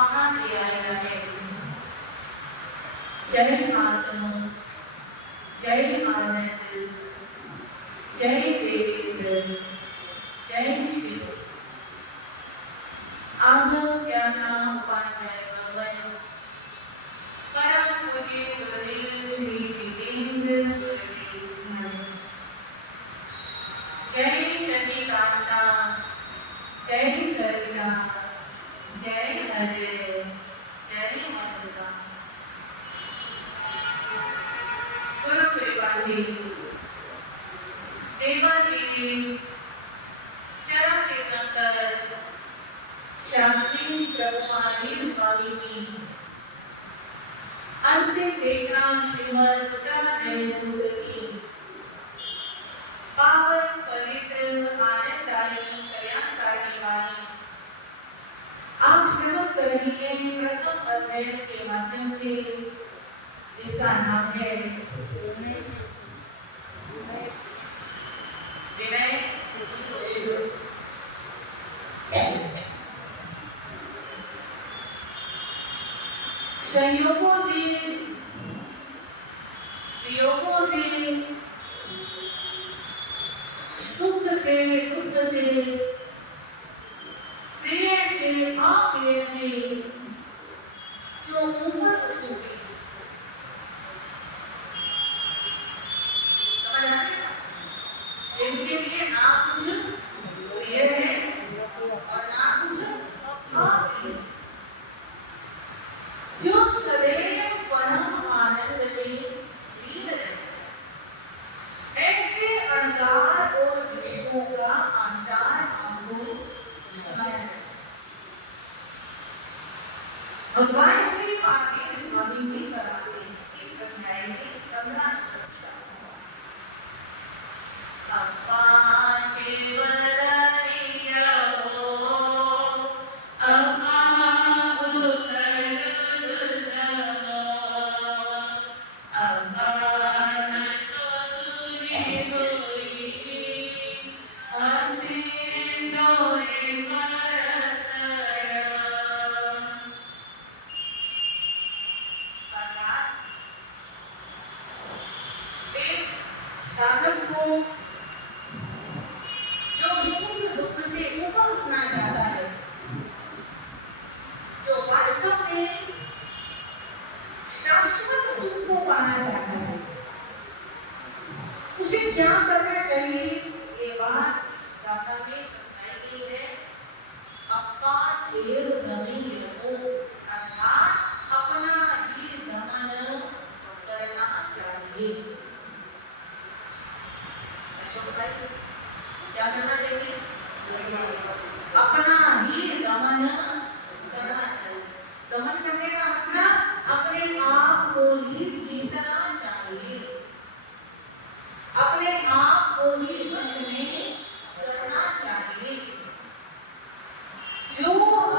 महान है। जय आत्मा, जय आनंद, जय देवेंद्र, जय शिव। आगम ज्ञान उपाध्याय भवन, परम पूज्य गुरुदेव श्री जितेंद्र, जय शशिकांता, जय सरिता, जय हरे, जय माता। गुरु कृपा से देवादेवी चरण कीर्तन कर शास्त्री ब्रह्मानंद स्वामी की अंतिम देशना श्रीमद् उत्तराध्याय सूत्र की पावन पवित्र आनंददायी कल्याणकारी वाणी आप श्रवण करेंगे प्रथम अध्ययन के माध्यम से, जिसका नाम है विनय सूत्र। संयोगों से, वियोगों से, सुख से, दुख से, प्रिय से, अप्रिय से जो ऊपर उठ चुके, समझ आ रही है? जिनके लिए ना कुछ प्रिय है और ना कुछ अप्रिय, जो सदैव परम आनंद में लीन है, ऐसे अणगार और विषयों का आचार हमको स्मरण है। भगवान श्री पार्वती स्वामी जी कराते हैं इस अध्याय में 15 साधक को जो सुख दुख से ऊपर उठना चाहता है, जो वास्तव में शाश्वत सुख को पाना चाहता है, उसे क्या करना चाहिए? ये बात इस गाथा में समझाई गई है। अपा चेर दमी रहो, अर्थात अपना ही दमन करना चाहिए। क्या करना चाहिए? अपना ही दमन करना चाहिए। दमन करने का मतलब अपने आप को ही जीतना चाहिए, अपने आप को ही वश में करना चाहिए। जो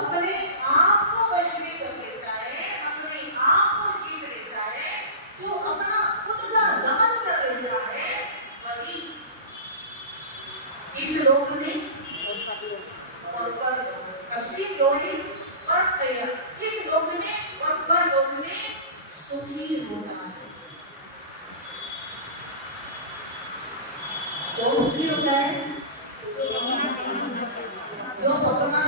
अपने आप को वश में कर लेता है, अपने आप को जीत लेता है, जो अपना खुद का दमन कर लेता है, वही इस लोक में और पर 80 लोहे और तैयार इस लोक में और पर लोक में सुखी होता है। कौन सुखी होता है? जो अपना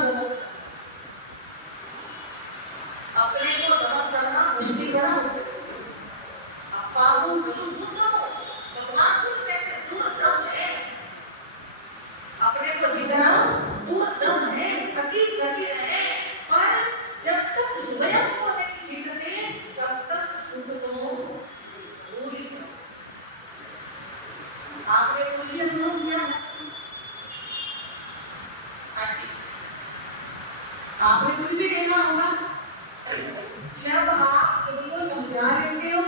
अपने को दमन करना मुश्किल बना पागल भगवान खुद कहते दूर दम है, अपने को जीतना दूर दम है, कटी कटी रहे, पर जब तक स्वयं को नहीं जीतते तब तक सुख तो दूर ही है। आपने कोई अनुभव किया? अच्छी आपने कुछ भी देखा होगा, जब आप खुद को समझा लेते हो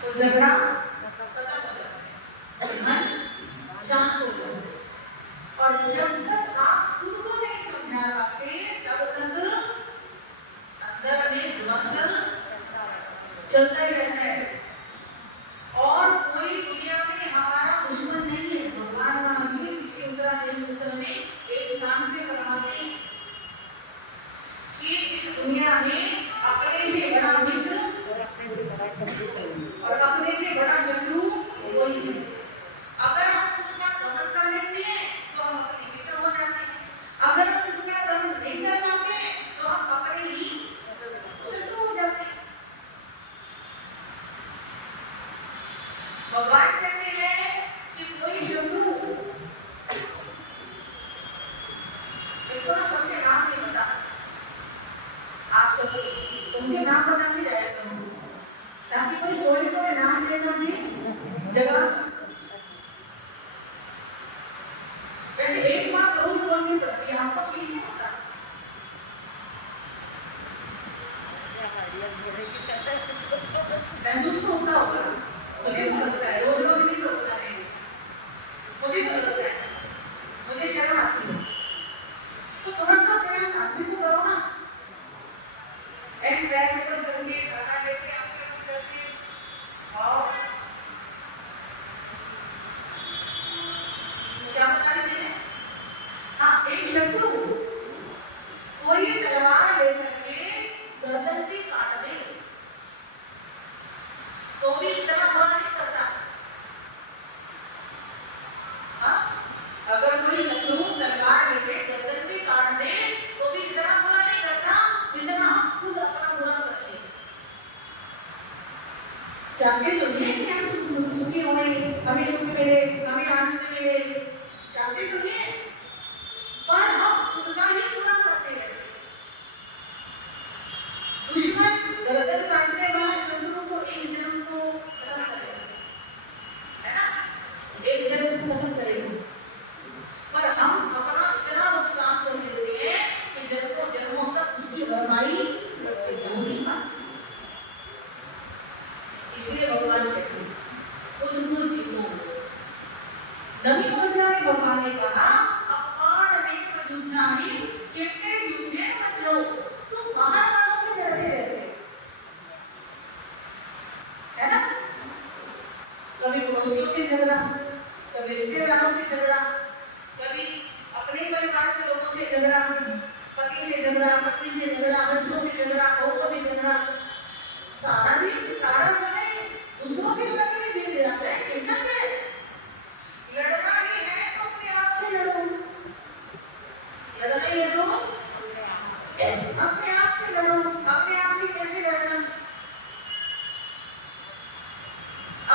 तो झगड़ा खत्म हो जाता है, मन शांत हो जाता है। और जब तक आप खुद को नहीं समझा पाते तब तक अंदर में द्वंद्व चलता ही रहता है। और कोई दुनिया में हमारा दुश्मन नहीं है। भगवान महावीर इसी उत्तराध्याय सूत्र में एक स्थान पे फरमाते हैं नहीं पड़ती, आपको फील नहीं होता। महसूस तो होता होगा, मुझे तो लगता है, रोज रोज नहीं होता चाहिए, मुझे तो लगता है, मुझे शर्म आती है, तो थोड़ा सा प्रयास आप भी तो करो ना। एक बैग पर करके सारा लेके आपके करके और क्या बता रही थी? हाँ, एक शत्रु कोई तलवार लेकर के गर्दन की काट दे तो भी इतना बुरा नहीं करता। हाँ, अगर कोई शत्रु तलवार लेके गर्दन की काट दे तो भी इतना बुरा नहीं करता जितना हम खुद अपना बुरा करते हैं। चाहते तो नहीं कि हम सुखी होए, हमें सुख मिले, हमें आनंद मिले, चाहते तो नहीं, पर हम खुद का ही बुरा करते हैं। दुश्मन गर्दन काटने वाला शत्रु को एक जन्म को खत्म करेगा, है ना, एक जन्म को खत्म करेगा, पर हम अपना इतना नुकसान कर देते हैं कि जन्मों जन्मों तक उसकी भरपाई हो नहीं पाती। इसलिए भगवान कहते हैं खुद को जीतो। नबी पहुंचाए भगवान ने कहा अपार अनेक जूझानी कितने जूझे बचाओ, तो बाहर वालों से डरते रहते है ना, कभी पड़ोसियों से झगड़ा, कभी रिश्तेदारों से झगड़ा, कभी अपने परिवार के लोगों से झगड़ा, पति से झगड़ा, पत्नी से झगड़ा, बच्चों से झगड़ा, बहू से झगड़ा, सारा दिन सारा समय दूसरों से लड़ने में बीत जाता है। कितना क्या है, लड़ना ही है तो अपने आप से लड़ो, लड़ना ही है तो अपने आप से लड़ो। अपने आप से कैसे लड़ना,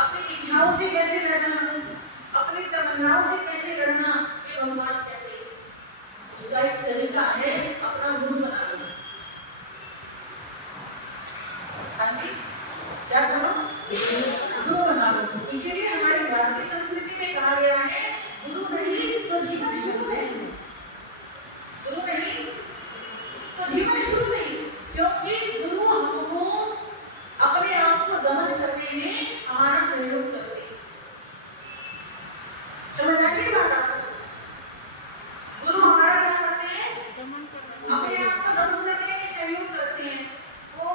अपनी इच्छाओं से कैसे लड़ना, अपनी तमन्नाओं से कैसे लड़ना, ये भगवान कहते हैं। उसका एक तरीका है अपना गुरु बनाना। हाँ जी, क्या करो, गुरु बना लो। इसीलिए हमारी भारतीय संस्कृति में कहा गया है गुरु नहीं तो जीवन शुरू नहीं, गुरु नहीं तो जीवन शुरू नहीं, क्योंकि गुरु हमको अपने आप को दमन करने में हमारा सहयोग करते हैं। समझ आ गई बात आपको? गुरु हमारा क्या करते हैं, अपने आप को दमन करने में सहयोग करते हैं। वो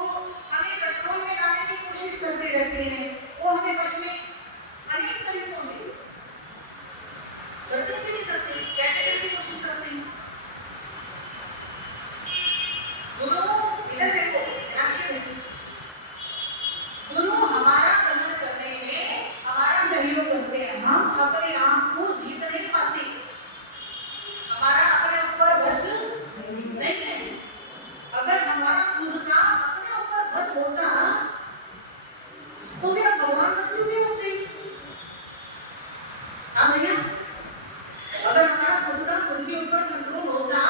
हमें कंट्रोल में लाने की कोशिश करते रहते हैं, वो हमें बस में अनेक तरीकों से करते हैं। कैसे कैसे कोशिश करते हैं गुरु? इधर देखो, राशि देखो, गुरु हमारा दमन करने में हमारा सहयोग करते हैं। हम अपने आप को जीत नहीं पाते, हमारा अपने ऊपर बस नहीं है। अगर हमारा खुद का अपने ऊपर बस होता तो फिर भगवान बन चुके होते। हाँ भैया, अगर हमारा खुद का खुद के ऊपर कंट्रोल होता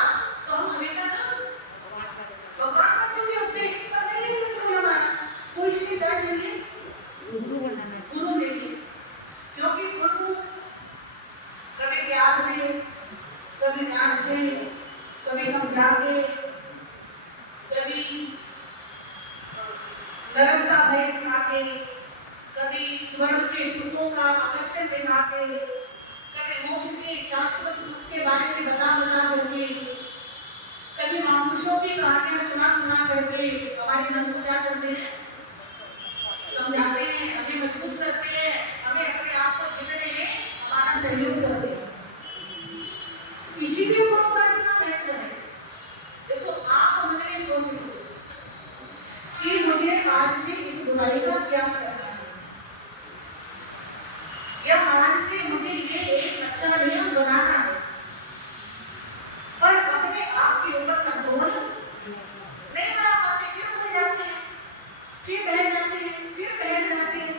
तो हम अभी तक भगवान बन चुके होते, पर नहीं कंट्रोल हमारा। तो इसलिए क्या चाहिए, गुरु चाहिए, क्योंकि गुरु कभी प्यार से, कभी डांट से, कभी समझा के, कभी नरम का भय दिखा के, कभी स्वर्ग के सुखों का आकर्षण दिखा के, कभी मोक्ष के शाश्वत सुख के बारे में बता करके, कभी महापुरुषों की कहानियां सुना करके हमारे मन को क्या करते हैं, समझाते हैं, हमें मजबूत करते हैं, हमें अपने आप को जीतने में हमारा सहयोग करते हैं। इसीलिए गुरु का इतना महत्व है। देखो, आप मन में सोच लो कि मुझे आज से इस बुराई का क्या करना है, या आज से मुझे ये एक अच्छा नियम बनाना है, पर अपने आप के ऊपर कंट्रोल नहीं बना पाते, फिर भूल जाते हैं, फिर बह जाते हैं, फिर बह जाते हैं।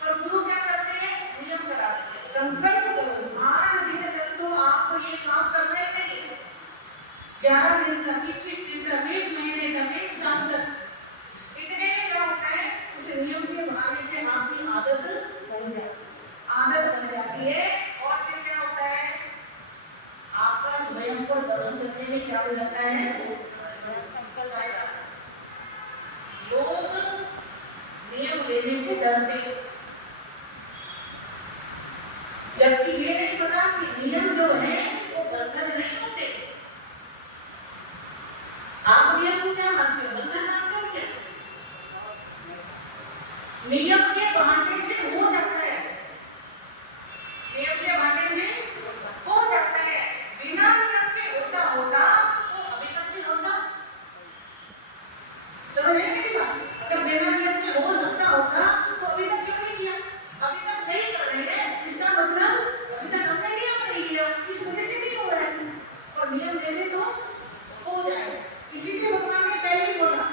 पर गुरु क्या करते हैं, नियम करा देते हैं, संकल्प करो, 8 दिन तक तो आपको ये काम करना ही नहीं है, 11 दिन तक, 21 दिन तक, 1 महीने तक, 1 साल तक। इतने में क्या होता है, उस नियम के बनाने से आपकी आदत बन जाती है, और फिर क्या होता है, आपका स्वयं को दमन करने में क्या हो जाता है, लोग नियम लेने से डरते, जबकि ये नहीं पता कि नियम जो है वो बंधन नहीं होते। आप नियम को क्या मानते हो, बंधन मानते हो क्या? नियम के बहाने से हो जाता है, नियम के बहाने से हो जाता है, बिना नियम के होता होता तो अभी तक नहीं होता। समझ में मेरी बात? अगर बिना नियम के हो सकता होता तो अभी तक क्यों नहीं किया? अभी तक नहीं कर रहे हैं, इसका मतलब अभी तक हमने नियम नहीं लिया, इस वजह से नहीं हो रहा है। और नियम ले ले तो हो जाए। इसीलिए भगवान ने पहले ही बोला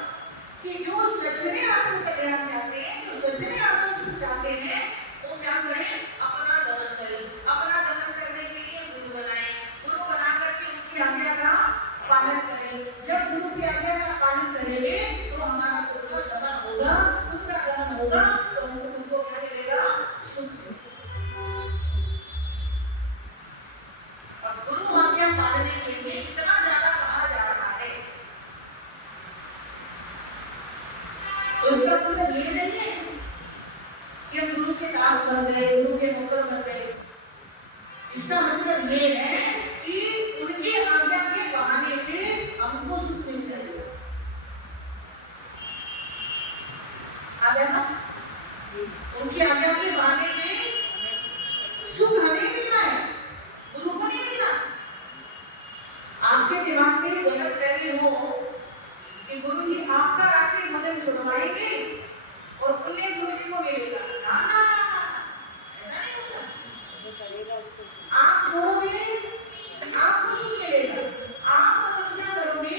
कि जो सच्चे आत्म कल्याण चाहते हैं, जो सच्चे आत्म सुख चाहते हैं, वो क्या करें, अपना दमन करें। अपना दमन करने के लिए गुरु बनाएं, गुरु बना करके उनकी आज्ञा का पालन करें। जब गुरु की आज्ञा का पालन करेंगे तो हमारा खुद का दमन होगा, खुद का दमन होगा तो उनको क्या मिलेगा, सुख। और गुरु आज्ञा पालने के लिए इतना ज्यादा कहा जा रहा है, तो इसका मतलब ये नहीं है कि हम गुरु के दास बन गए, गुरु के नौकर बन गए। इसका मतलब ये है कि उनकी आज्ञा के बहाने से हमको सुख मिल जाएगा। आ गया ना? उनकी आज्ञा के बहाने से सुख हमें मिलना है, गुरु को नहीं मिलना। आपके दिमाग में गलतफहमी हो कि गुरु जी आपका रात्रि भोजन छुड़वाएंगे और पुण्य गुरु जी को मिलेगा, ना ना ना, ऐसा नहीं होता। आप छोड़ोगे आपको सुख मिलेगा, आप तपस्या करोगे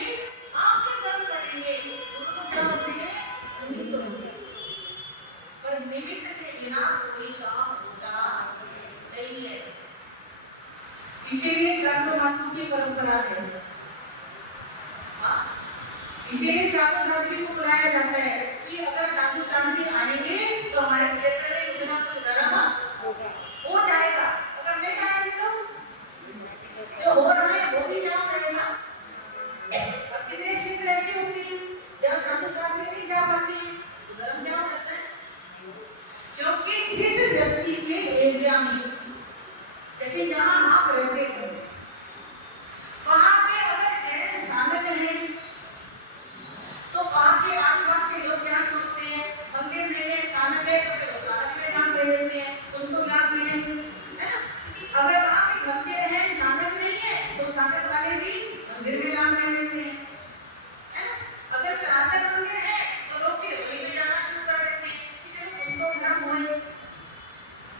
आपके कर्म कटेंगे, गुरु को क्या होंगे, निमित्त होंगे। पर निमित्त के बिना कोई काम होता नहीं है। इसीलिए चातुर्मास्यों की परंपरा है, इसीलिए साधु साध्वी को बुलाया जाता है कि अगर साधु साध्वी आएंगे तो हमारे क्षेत्र में कुछ ना कुछ धर्म हो जाएगा। अगर नहीं आएंगे तो जो हो रहा है वो भी क्या रहेगा। अब कितने क्षेत्र ऐसे होते हैं जब साधु साध्वी नहीं जा पाती, धर्म क्या होता है? क्योंकि जिस व्यक्ति के एरिया में, जैसे जहां आप रहते हैं, वहां पे अगर जैन स्थानक है तो वहां के आसपास के लोग क्या सोचते हैं, मंदिर नहीं है, स्थानक है तो चलो स्थानक में दान दे देते हैं, उसको लाभ मिले, है ना? अगर वहां पे मंदिर है, स्थानक नहीं है तो स्थानक वाले भी मंदिर में दान दे देते हैं, है ना? अगर सनातन मंदिर है तो लोग फिर वहीं पे जाना शुरू कर देते हैं कि चलो उसको धर्म होए।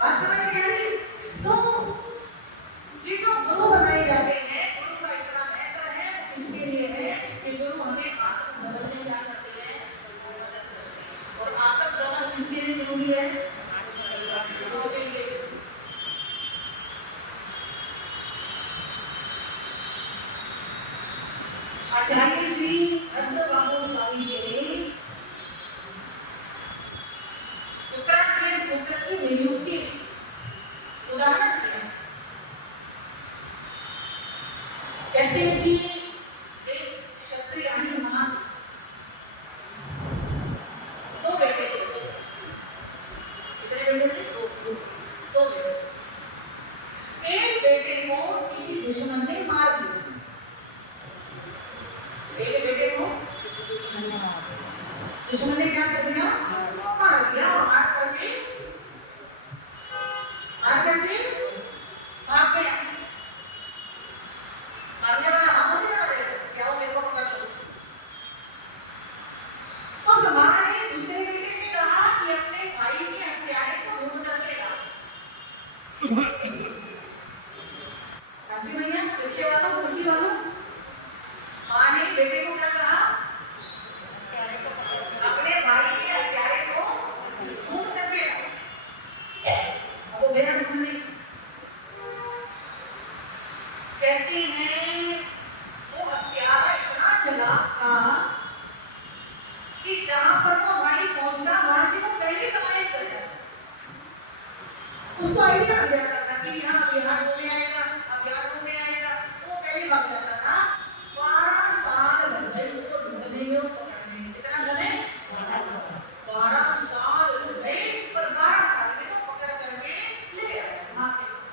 बात समझ में आ रही? तो ये जो गुरु बनाए जाते हैं, गुरु का इतना महत्व है, इसके लिए है कि गुरु हमें आत्मदमन में क्या करते हैं, मदद करते हैं। और आत्मदमन किसके लिए जरूरी है, गुरु के लिए। आचार्य श्री भद्रबाहु स्वामी जी ने उत्तराखंड सूत्र की नियुक्ति उदाहरण दिया। कहते हैं कि एक क्षत्रिय महान दो बेटे थे, कितने बेटे थे, दो बेटे। एक बेटे को किसी दुश्मन ने मार दिया, एक बेटे को दुश्मन ने क्या कर दिया, मार दिया। मार करके भाग गया। मारने वाला हम मुझे बता देगा क्या वो मेरे को पकड़ लो। तो समाज ने दूसरे बेटे से कहा कि अपने भाई के हत्यारे को ढूंढ करके ला। राजी भैया, रिक्शे वालों, कुर्सी वालों, माँ ने बेटे को क्या कहा, अपने भाई के हत्यारे को ढूंढ करके ला। वो गया ढूंढने। कहती हैं वो हत्यारा इतना चालाक था कि जहां पर वो भाई पहुंचता वहां से वो पहले पलायन कर जाता। उसको आइडिया आ गया करता कि यहाँ बिहार ढूंढने आएगा, अब बिहार ढूंढने आएगा, वो पहले कैसे भाग जाता था? 12 साल लग गए उसको ढूंढने में और पकड़ने में। कितना समय? 12 साल लग गए, पर 12 साल में तो पकड़ करके ले आया माँ के साथ।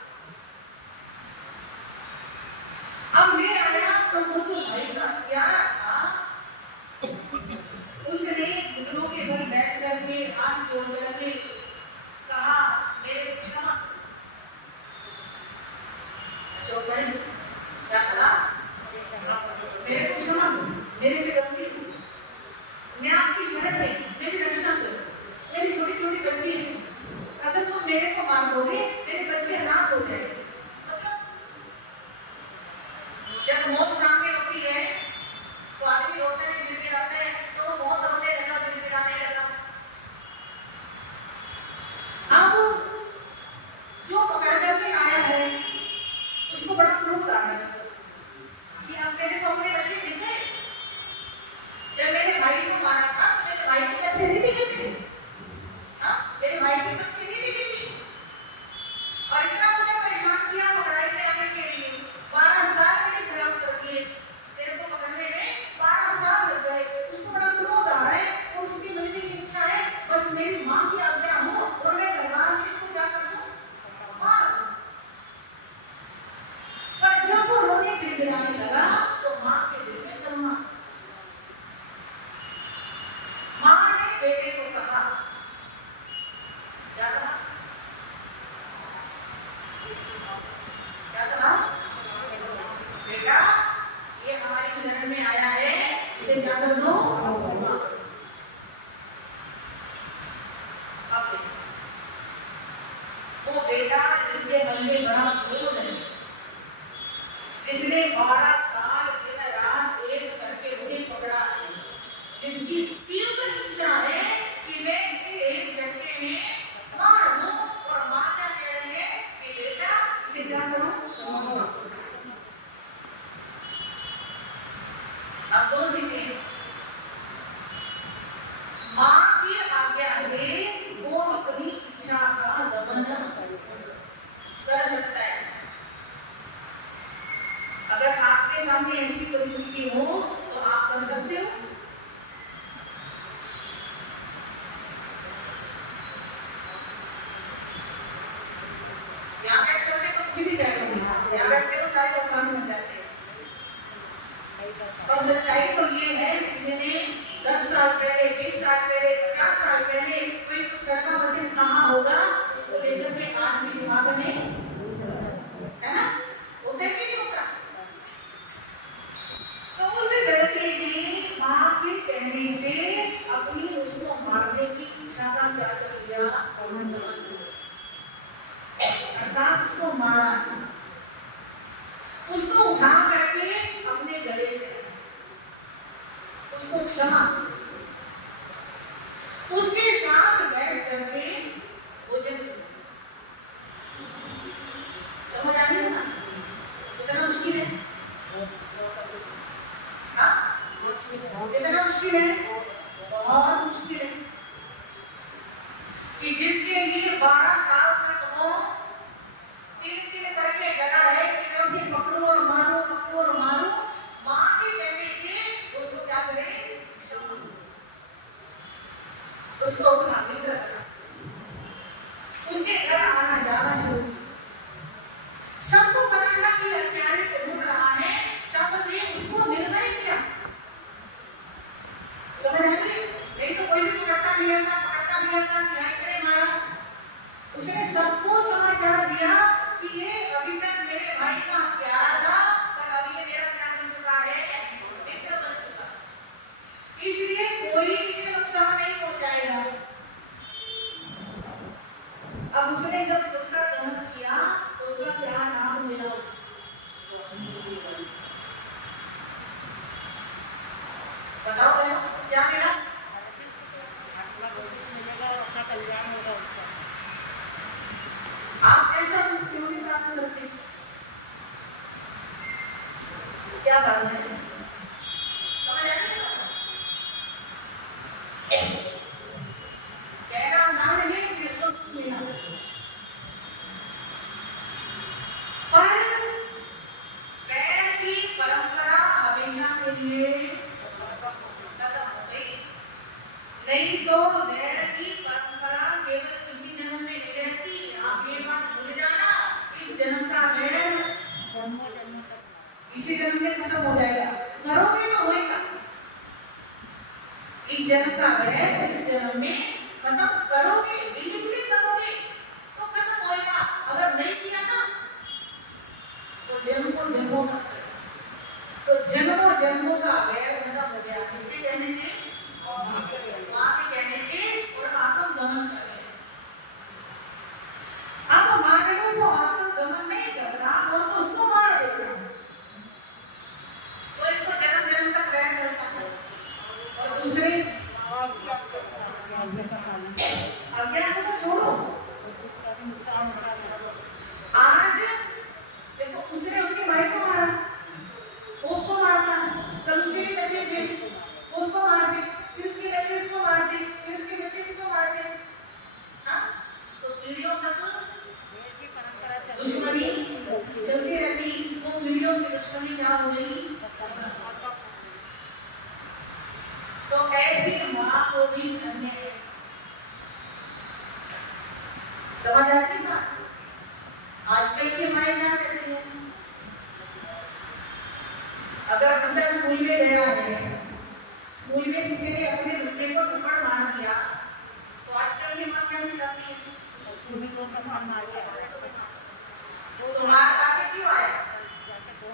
अब ले आया तो वो जो भाई का प्यारा था, उसने घुटनों के बल बैठ करके हाथ जोड़ करके कहा, मेरे क्षमा। अशोक भाई क्या कहा? मेरे को क्षमा दो, मेरे से गलती हुई, मैं आपकी शरण में, मेरी रक्षा करो, मेरी छोटी छोटी बच्ची है, अगर तुम मेरे को मार दोगे मेरे बच्चे अनाथ हो जाएंगे। मतलब जब मौत सामने होती है तो आदमी रोते हैं, गिड़गिड़ाते हैं, तो वो मौत रोने लगा, गिड़गिड़ाने लगा। अब जो पकड़ करके आया है उसको बड़ा क्रोध आ रहा है कि अब मेरे को अपने बच्चे दिखे, जब मेरे भाई को मारा था तो मेरे भाई के बच्चे नहीं दिखे थे, मेरे भाई की बच्ची नहीं दिखी थी, और इतना मुझे परेशान किया पकड़ाई में आने के लिए। 12 साल मैंने खराब कर दिए, तेरे को पकड़ने में 12 साल लग गए। उसको बड़ा क्रोध आ रहा है और उसकी मन में ये इच्छा है बस मेरी माँ की आज्ञा हो और मैं दरबार से इसको क्या कर दूं, मार दूं। पर जब वो रोने गिड़गिड़ाने लगा तो माँ के दिल में करुणा। माँ ने बेटे को कहा, क्या कहा? क्या कहा? बेटा ये हमारी शरण में आया है, इसे क्या कर दो? अब वो बेटा जिसके मन में बड़ा क्रोध है, जिसने 12 साल दिन रात एक करके उसे पकड़ा है, जिसकी तीव्र इच्छा है कि मैं इसे एक झटके में मार दूं, और माँ क्या कह रही है कि बेटा इसे क्या करो? अब दो चीजें, माँ की आज्ञा से वो अपनी इच्छा का दमन कर सकता है। अगर आपके सामने ऐसी परिस्थिति हो तो आप कर सकते हो? यहाँ बैठ करके तो कुछ भी कह रहे हैं, यहाँ बैठ के तो सारे पकवान बन जाते हैं। और सच्चाई तो ये है, किसी ने 10 साल पहले, 20 साल पहले, 50 साल पहले कोई कुछ करना वचन कहा होगा, उसको लेकर के आज भी दिमाग में है ना, होता है कि नहीं होता? तो उस लड़के ने माँ के कहने से अपनी उसको मारने की इच्छा का क्या कर लिया, अर्थात उसको मारा, उसको उठा करके अपने गले से उसको क्षमा, उसके साथ बैठ करके भोजन। समझ आ रही है ना? इतना मुश्किल है, इतना मुश्किल है, बहुत मुश्किल है कि जिसके लिए 12 साल तक वो तिल करके जगा है कि मैं उसे पकड़ूं और मारूं, पकड़ूं और मारूं, माँ के कहने से उसको क्या करे, उसको अपना मित्र करा, उसके घर आना जाना शुरू। सबको पता था कि हत्यारे को ढूंढ रहा है, सबसे उसको निर्णय किया। समझ आएगी? नहीं तो कोई भी पकड़ता नहीं था, न्याय से मारा। उसने सबको समाचार दिया कि ये अभी तक मेरे भाई का प्यारा था, पर अभी ये मेरा क्या बन चुका है, मित्र बन चुका, इसलिए कोई इसे नुकसान नहीं पहुंचाएगा। अब उसने जब उसका दहन किया तो उसका क्या नाम मिला, बताओ क्या मिला? आप ऐसा सकते हो प्राप्त करते, क्या बात है, समझ आ रही है? कहना आसान है कि इसको मिला, पर पैर की नहीं तो वैर की परंपरा केवल किसी जन्म में नहीं रहती। आप ये बात भूल जाना, इस जन्म का वैर इसी जन्म में खत्म हो जाएगा। करोगे तो होएगा, इस जन्म का वैर इस जन्म में खत्म करोगे, बिल्कुल करोगे तो खत्म होएगा। अगर नहीं किया ना तो जन्मों जन्मों का, तो जन्मों जन्मों का वैर खत्म हो गया। किसके कहने से? माँ के कहने से और आत्म दमन करने से। अब मानवों को आत्म दमन नहीं करना और उसको मार देना, तो इनको जन्म जन्म तक वैर चलता है। और दूसरे अज्ञान को तो छोड़ो, आज देखो उसने उसके भाई को मारा, उसको मारता, कल उसके भी बच्चे थे उसको मारते, फिर उसके बच्चे उसको मारते, फिर उसके बच्चे इसको मारते। हाँ, तो पीढ़ियों तक दुश्मनी चलती रहती। वो पीढ़ियों की दुश्मनी क्या हो गई? तो ऐसी माँ को भी करने, समझ आती ना? आजकल की माएँ क्या कहती हैं? अगर बच्चा स्कूल में गया है, स्कूल में किसी ने अपने बच्चे को थप्पड़ मार दिया, तो आजकल की माँ क्या सिखाती है? तो मार खाके क्यों आया?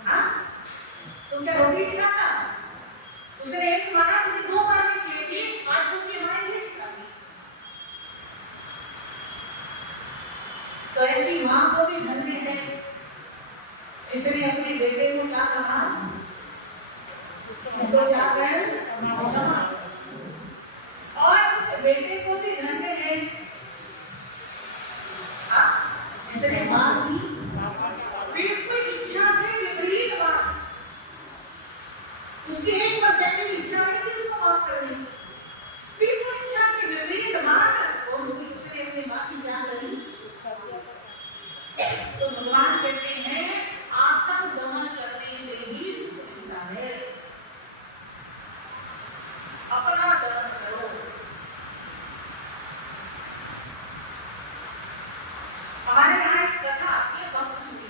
हाँ, तुम क्या रोटी नहीं खाता? उसने एक मारा, तुझे दो मारनी चाहिए थी। आजकल की माँ ये सिखाती। तो ऐसी माँ को भी धन्य है जिसने अपने बेटे को क्या कहा? इसको जाकर क्षमा। और उस बेटे को भी धन्य है जिसने माँ की बिल्कुल इच्छा के विपरीत बात, उसकी 1% भी इच्छा नहीं थी उसको माफ करने की, बिल्कुल इच्छा के विपरीत बात, और उसने अपनी माँ की क्या करी? तो भगवान कहते हैं आत्म दमन करने से ही सुख मिलता है। अपना दमन करो। हमारे यहाँ एक कथा आती है बकचूई।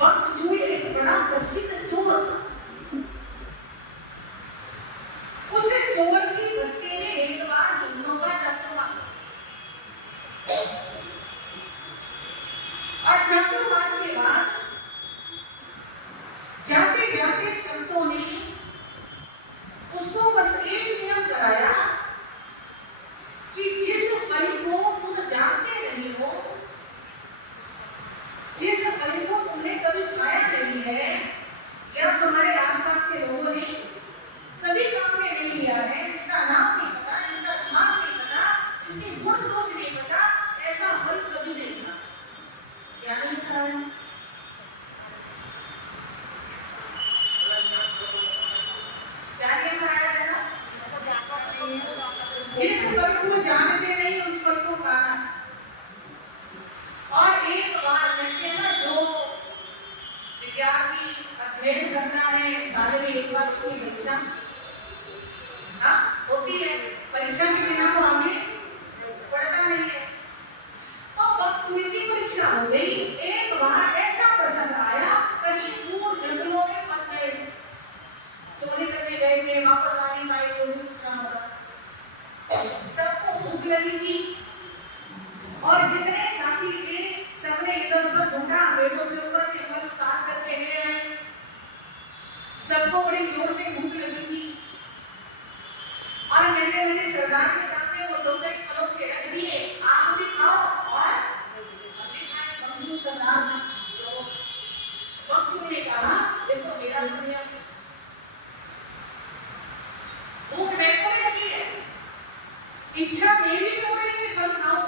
बकचूई एक बड़ा प्रसिद्ध चोर, उसे चोर की बस्ती में एक बार संतों का चातुर्मास, और चातुर्मास के बाद जाते जाते संतों ने उसको बस एक नियम कराया कि जिस फल को तुम जानते नहीं हो, जिस फल को तुमने कभी खाया नहीं है, या तुम्हारे आसपास के लोगों ने कभी काम में नहीं लिया है, जिसका नाम नहीं पता, जिसका स्वाद नहीं पता, जिसके गुण दोष नहीं पता, ऐसा फल कभी नहीं था। क्या नहीं खाया? क्या नहीं खाया जाना? जिस फल को जानते नहीं उस फल को खाना। और एक बार कहते हैं ना, जो विद्यार्थी अध्ययन करता है साल में एक बार उसकी परीक्षा होती है, परीक्षा के बिना तो आगे पढ़ता नहीं है। तो बकचूई की परीक्षा हो गई। एक बार ऐसा प्रसंग आया, कहीं दूर जंगलों में फंस गए, चोरी करने गए थे, वापस आने पाए, जो भी पूछना होगा। सबको भूख लगी थी और जितने साथी थे सबने इधर उधर ढूंढा, पेड़ों के ऊपर से फल उतार करके ले आए। सबको बड़ी जोर से भूख लगी थी और मैंने सरदार के सामने वो दो फलों के रख दिए, आप भी खाओ और अभी खाए। बकचू सरदार जो बकचू ने कहा, देखो मेरा दुनिया भूख मेरे को भी लगी है, इच्छा मेरी भी हो रही है फल खाओ,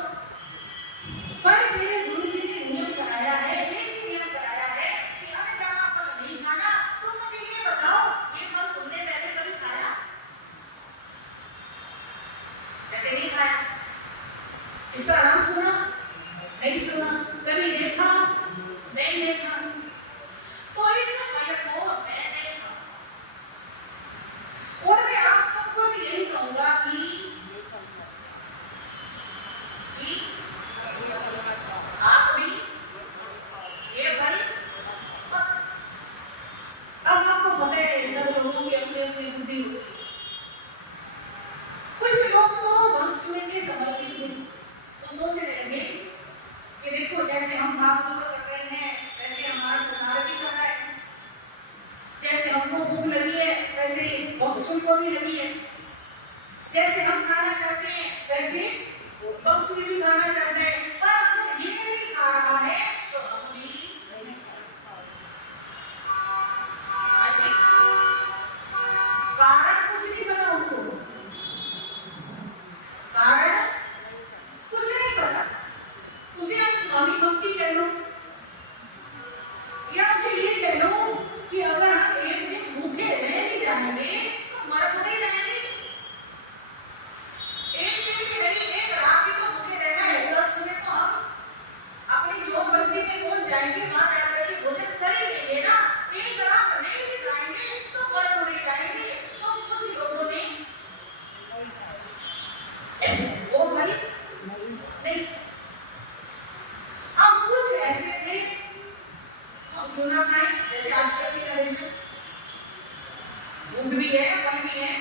पर मेरे गुरु जी ने नियम कराया है, एक ही नियम कराया है कि अनजाना फल नहीं खाना। तुम मुझे ये बताओ, ये फल तुमने पहले कभी खाया? कहते नहीं खाया। इसका नाम सुना? नहीं सुना। कभी देखा? नहीं देखा। तो इस फल को मैं नहीं खाऊंगा। और मैं आप सबको भी यही को भी नहीं है। जैसे हम खाना चाहते हैं वैसे पक्षी भी खाना चाहते हैं, पर अगर ये नहीं खा रहा है तो हम भी कारण कुछ नहीं पता उनको, कारण कुछ नहीं पता। उसे आप स्वामी भक्ति कह लो या उसे ये कह लो कि अगर हम एक दिन भूखे रह भी जाएंगे तो मर थोड़ी जाएंगे। एक दिन की नहीं, एक रात भी तो भूखे रहना है। 10 में तो हम अपनी झोप बस्ती में पहुंच जाएंगे, वहां जाकर के भोजन कर ही देंगे ना। एक रात नहीं भी जाएंगे तो मर थोड़ी जाएंगे। तो कुछ लोगों ने वो भाई नहीं, अब कुछ ऐसे थे हम क्यों ना खाएं, जैसे आजकल की जनरेशन भूख भी है मन भी है,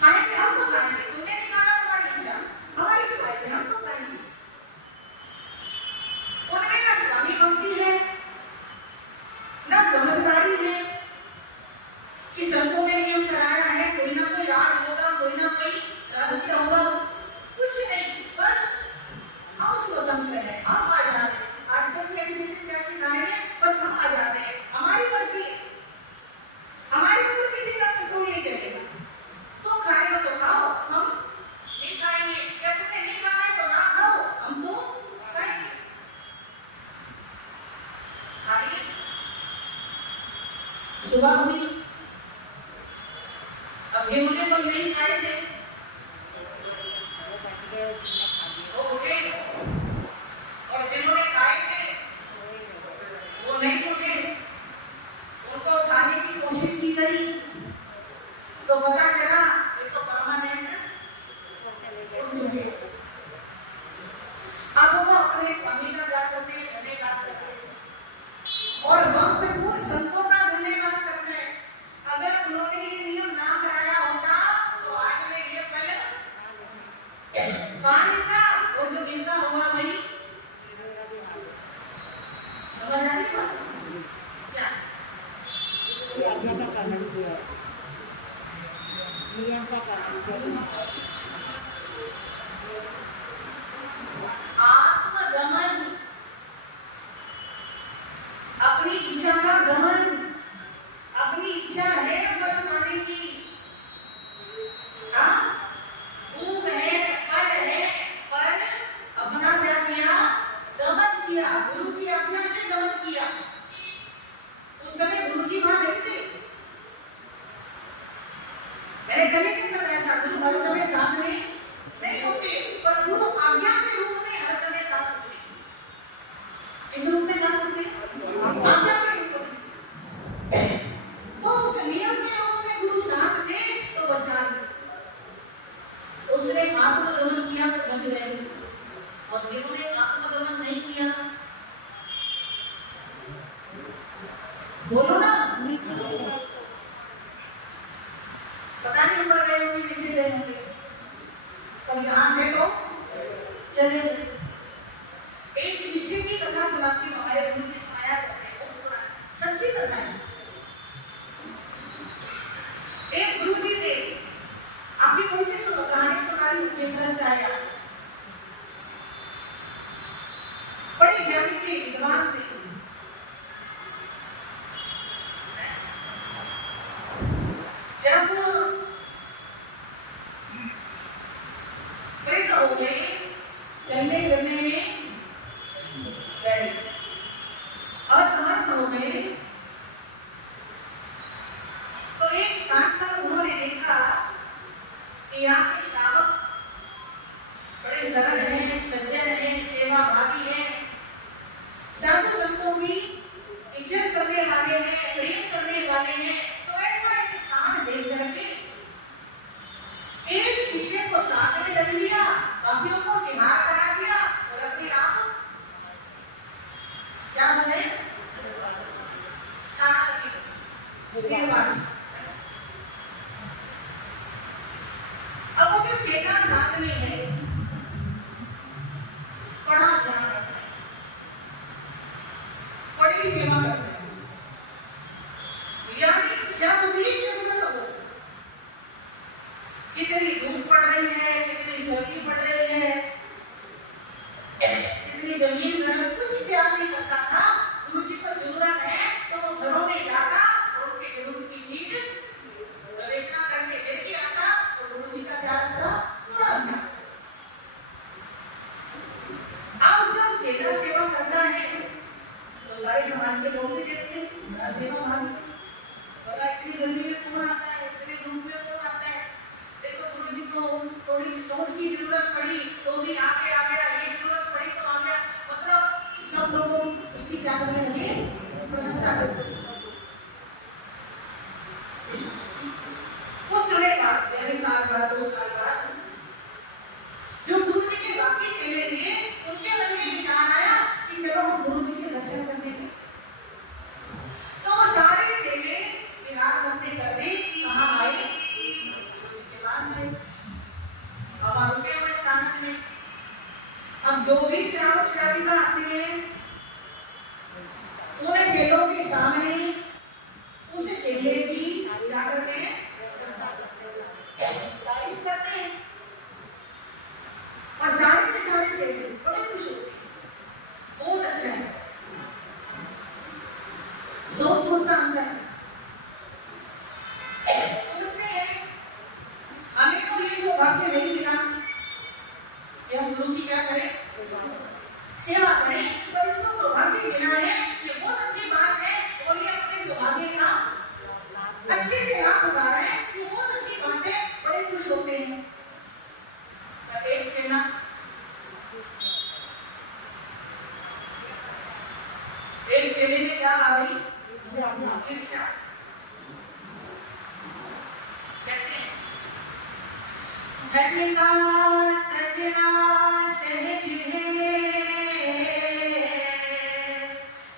खाएंगे हम तो खाएंगे, तुमने नहीं खाना तुम्हारी इच्छा, हमारी चॉइस है, हम तो खाएंगे। उनमें ना स्वामी भक्ति है ना समझदारी है कि संतों ने नियम कराया है, कोई ना कोई राज होगा, कोई ना कोई रहस्य होगा, कुछ नहीं, बस हम स्वतंत्र हैं, हम आजाद हैं। आजकल की एजुकेशन क्या सिखाएंगे, बस हम आजाद हैं, हमारी मर्जी है, हमारे ऊपर किसी का कंट्रोल नहीं चलेगा। तो खाएगा तो खाओ, हम नहीं खाएंगे, या तुम्हें नहीं खाना है तो ना खाओ, हम तो खाएंगे। खाइए। सुबह हुई, अब जिन्होंने तो नहीं खाए थे वो उठे, और जिन्होंने खाए थे वो नहीं उठे, उनको उठाने की कोशिश की गई तो पता चला ये तो परमानेंट उठ चुके। अब वो अपने स्वामी का क्या करते हैं, धन्यवाद करते हैं, और वक्त वो संतों का धन्यवाद करते हैं। अगर उन्होंने ये नियम ना कराया होता तो आज में ये फल का वो जो इनका हुआ वही समझ आ रही बात क्या? आत्मदमन, अपनी इच्छा का दमन, अपनी इच्छा है फल खाने की, भूख है, फल है, पर अपना क्या किया, दमन किया, गुरु की आज्ञा से दमन किया। उस समय गुरु जी वहां नहीं थे, मैंने कल ही बताया था, गुरु हर समय साथ में नहीं होते, पर गुरु आज्ञा के रूप में हर समय साथ होते। किस रूप में साथ होते? आज्ञा के रूप में। तो उस नियम के रूप में गुरु साथ थे तो बचा गए, तो उसने आत्मदमन किया तो बच गए, और जिन्होंने आत्मदमन नहीं किया बोलो ना, पता नहीं ऊपर गए होंगे नीचे गए होंगे, तो यहाँ से तो चले गए। एक शिष्य की कथा सुनाती हमारे गुरु जी सुनाया करते हैं, वो पूरा सच्ची कथा है। एक गुरु जी थे, आपकी कोई भी कहानी सुना रही उनके प्रश्न आया, बड़े ज्ञानी थे, विद्वान थे, जब वृद्ध हो गए, चलने फिरने में गए, असमर्थ हो गए, तो एक स्थान पर उन्होंने देखा कि यहाँ के श्रावक बड़े सरल हैं, सज्जन हैं, सेवा भागी हैं, साधु संतों की इज्जत करने वाले हैं, प्रेम करने वाले हैं। तो ऐसा एक स्थान देख करके एक शिष्य को साथ में रख लिया, बाकियों को बिहार करा दिया, और अपने आप क्या बने, श्रीनिवास। अब वो जो चेला साथ में है, बड़ा ध्यान रखता है, बड़ी सेवा करता है, यानी जब भी जरूरत हो सारे समाज के लोग भी देखते हैं बड़ा सेवा भाव। बड़ा इतनी गर्मी में कौन आता है, इतने धूप में कौन आता है। देखो गुरु जी को थोड़ी सी सोच की जरूरत पड़ी तो भी आगे आ गया, ये जरूरत पड़ी तो आ गया। मतलब सब लोग उसकी क्या करने लगे, प्रशंसा करते। कुछ समय बाद, यानी साल बाद 2 साल बाद, जो गुरु जी के बाकी चेले थे उनके मन में विचार आया कि चलो हम गुरु जी के दर्शन करने जाएं। तो वो सारे चेले विहार करते करते कहाँ आए, गुरु जी के पास आए। अब रुके हुए स्थान में, अब जो भी श्रावक श्राविका आते हैं उन चेलों के सामने उस चेले की क्या करते हैं, तारीफ करते हैं। और सारे के सारे चेले बड़े खुश होते हैं, बहुत अच्छा है। सोचता अंदर सोचते हैं हमें तो ये सौभाग्य नहीं मिला कि हम गुरु की क्या करें, सेवा करें। तो इसको सौभाग्य मिला है, ये बहुत अच्छी बात है। और ये अपने सौभाग्य का अच्छे से लाभ उठा रहे हैं, ये बहुत अच्छी बात है, बड़े खुश होते हैं। एक चेला एक चेले में क्या आ गई, ईर्ष्या। कहते हैं धर्म का तजना सहज है,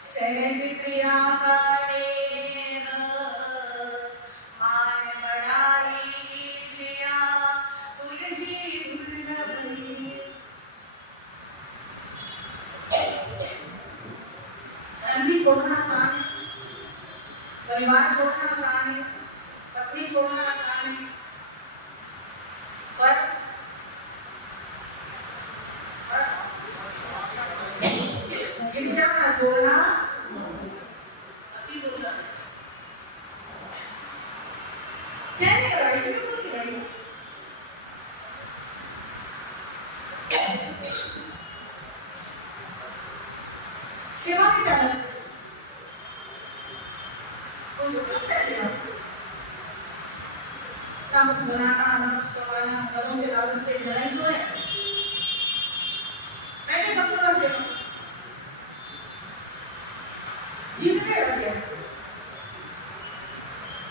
सहज क्रिया का नेह, मान बढ़ाई ईर्ष्या तुलसी धुल भरी। धन भी छोड़ना आसान है, परिवार छोड़ना आसान है, पत्नी छोड़ना आसान है, पर ईर्ष्या का छोड़ना अति दुर्लभ है। कहने का ऐसे भी कुछ नहीं। सेवा की तरह तो जो करते सेवा ना कुछ बनाना, ना कुछ करवाना, घरों से लाभ पे लड़ाई तो है। मैंने कब का सेवा जीवन में रख दिया।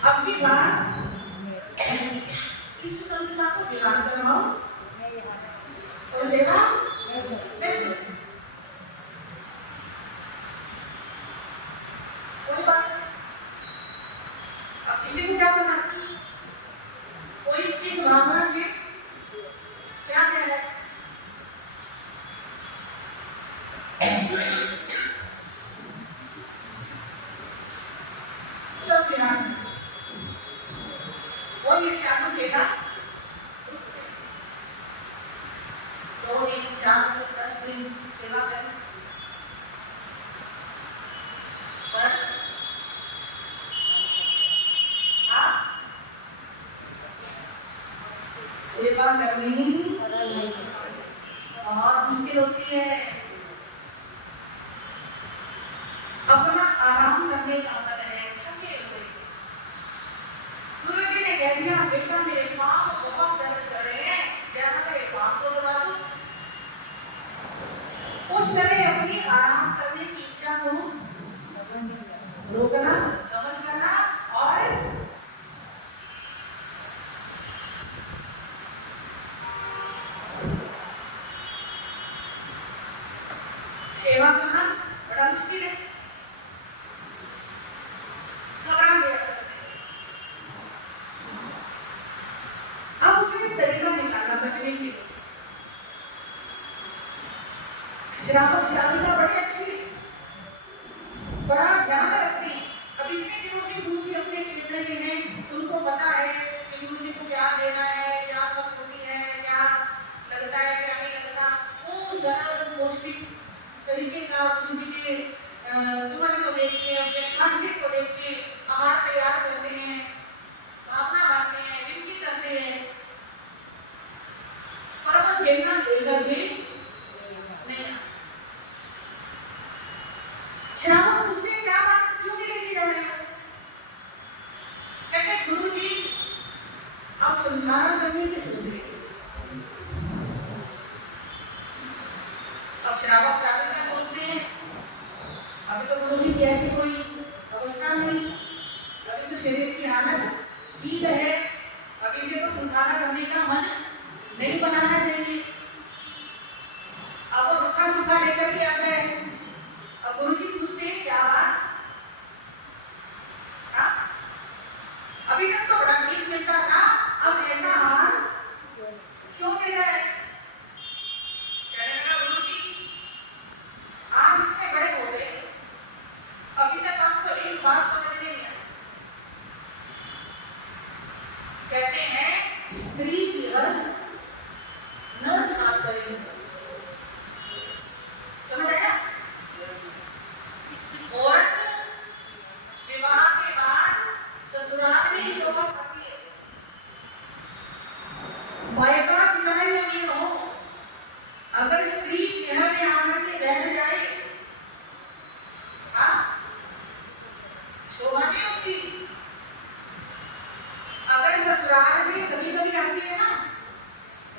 अब की बात इस संस्था को विवाह करवाओ और सेवा कोई बात। अब किसी को क्या करना, कोई किस भावना से क्या कह रहा है, सब विराट वो ईर्ष्या को चेता 2 दिन 4 दिन 10 दिन सेवा करें, पर सेवा करनी बहुत मुश्किल होती है। अपना आराम करने का मन है, थके हुए। गुरु जी ने कह दिया बेटा मेरे पाँव बहुत दर्द कर रहे हैं, जरा मेरे पाँव को दबा दो। उस समय अपनी आराम करने की इच्छा को रोकना, दमन करना और सेवा करना बड़ा मुश्किल है। घबरा गया अब उसने तरीका निकाला बचने के लिए। श्रावक श्राविका बड़ी अच्छी, बड़ा ध्यान रखती है। अब इतने दिनों से गुरु जी अपने क्षेत्र में हैं, तुमको पता है कि गुरु जी को क्या देना है, क्या पद्धति है, क्या लगता है, क्या नहीं लगता। वो सरस पौष्टिक तरीके का गुरु जी के जीवन को देख के, अपने स्वास्थ्य को देख के आहार तैयार करते हैं, भावना बांटते हैं, विनती करते हैं। पर वो चेतना लेकर भी नहीं। श्रावक कोई अवस्था नहीं, अभी तो शरीर की हालत ठीक है, अभी से तो सुधारा करने का मन नहीं बनाना चाहिए। अब वो रुखा सुखा लेकर के आता है। अब गुरु जी पूछते हैं क्या बात, अभी तक तो बड़ा ठीक मिलता था, अब ऐसा हाल क्यों मिल रहा है? कहने लगा गुरु जी आप इतने बड़े हो गए, अभी तक आपको एक बात समझ में नहीं आई। कहते हैं स्त्री की नर शास्त्र, समझ आया? औरत विवाह के बाद ससुराल में शोभा करती है, मायका कितना ही अमीर हो, अगर स्त्री घर में आकर के बैठ जाए, शोभा नहीं होती। अगर ससुराल से कभी कभी आती है ना,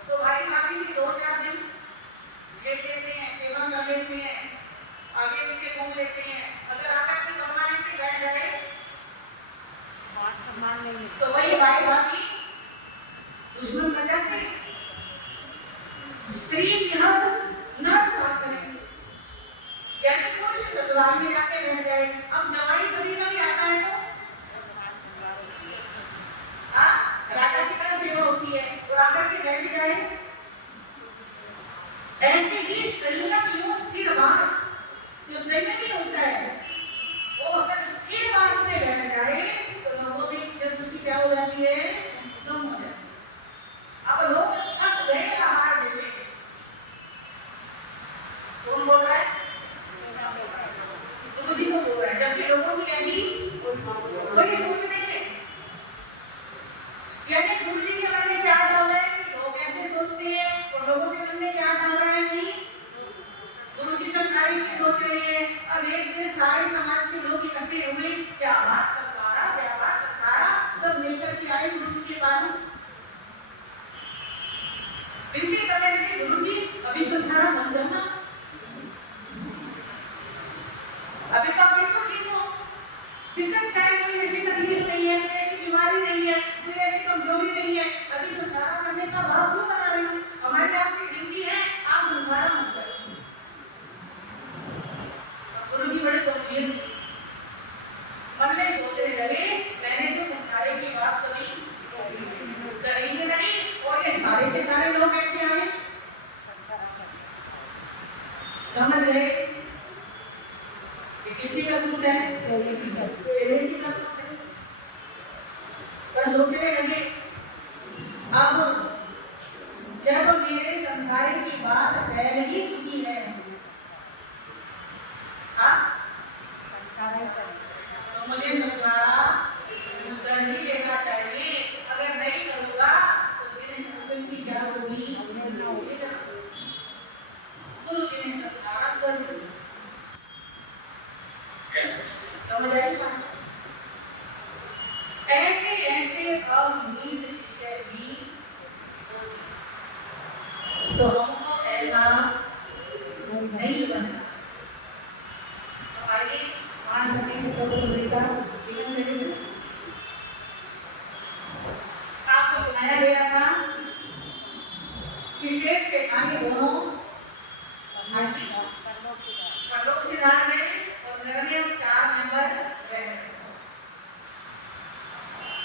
तो भाई भाभी भी 2-4 दिन झेल लेते हैं, सेवा कर लेते हैं, आगे पीछे घूम लेते हैं। अगर आकर के परमानेंटली बैठ जाए तो वही भाई भाभी दुश्मन बन जाते हैं। स्त्री विहर नर शासन, यानी पुरुष ससुराल में जाके बैठ जाए। अब जवाई कभी कभी आता है तो राजा की तरह सेवा होती है, और आकर के बैठ जाए। ऐसे ही संयम योग स्थिर वास, जो संयमी होता है वो अगर स्थिर वास में बैठ जाए तो लोगों में इज्जत उसकी क्या हो जाती है, कम हो जाती है। अब लोग थक गए आहार देने, कौन बोल रहा है? गुरु जी को बोल रहा है, जबकि लोगों की ऐसी कोई सोच नहीं है। यानी गुरु जी के मन में क्या डाल रहा है कि लोग ऐसे सोचते हैं, और लोगों के मन में क्या डाल रहा है कि गुरु जी सब नारी की सोच रही है। अब एक दिन सारे समाज के लोग इकट्ठे हुए, क्या बात सत्कारा, सब मिलकर के आए गुरु जी के पास, विनती कर रहे थे गुरु जी अभी सत्कारा बंद करना, अभी तो आप बिल्कुल ठीक हो, दिक्कत क्या है, कोई ऐसी तकलीफ नहीं है, कोई ऐसी बीमारी नहीं है, कोई ऐसी कमजोरी नहीं है, अभी सत्कारा करने का भाव क्यों बना रही हूँ? हमारी आपसे विनती है आप सत्कारा मत करें। गुरु जी बड़े गंभीर मन में सोचने लगे, मैंने तो सत्कारे की बात कभी कही नहीं, और ये सारे के सारे लोग ऐसे आए, समझ गए किसकी करतूत है, चेले की करतूत है। पर सोचने लगे अब जब मेरे संधारे की बात फैल ही चुकी है, तो मुझे संधारा कर ही लेना चाहिए। अगर नहीं करूँगा तो जिस किस्म की क्या होगी, गुरु जी ने संधारा कर दिया। समझ आई बात? ऐसे ऐसे अमीर शिष्य भी, तो हमको ऐसा नहीं बनना। तो आइए वहां से जीवन चरित्र आपको सुनाया गया था कि शेर से आगे दोनों परलोक से जा रहे और नरनियम 4 नंबर रह।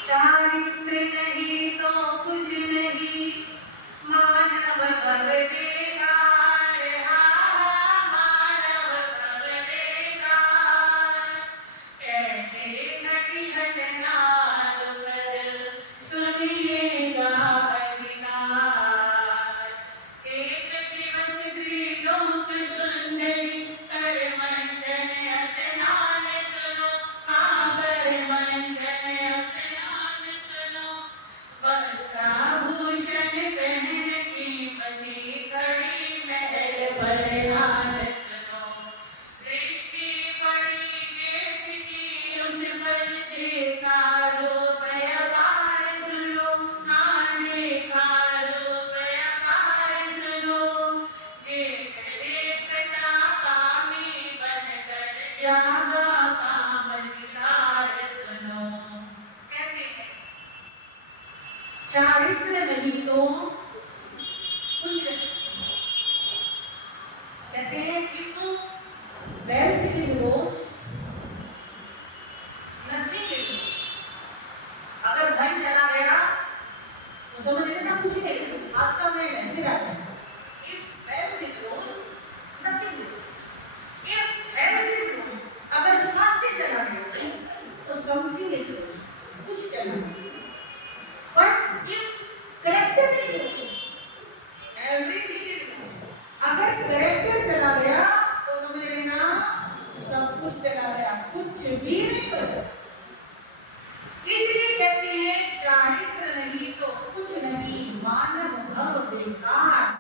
चारित्र नहीं तो कुछ नहीं, मानव भव बेकार, मानव भव बेकार, ऐसे नटी हटनाद पर सुनिएगा अधिकार। एक दिवस त्रिलोक सुंदरी कर मंथन स्नान सुनो, हाँ कर मंथन स्नान सुनो, कुछ भी नहीं कर सकता।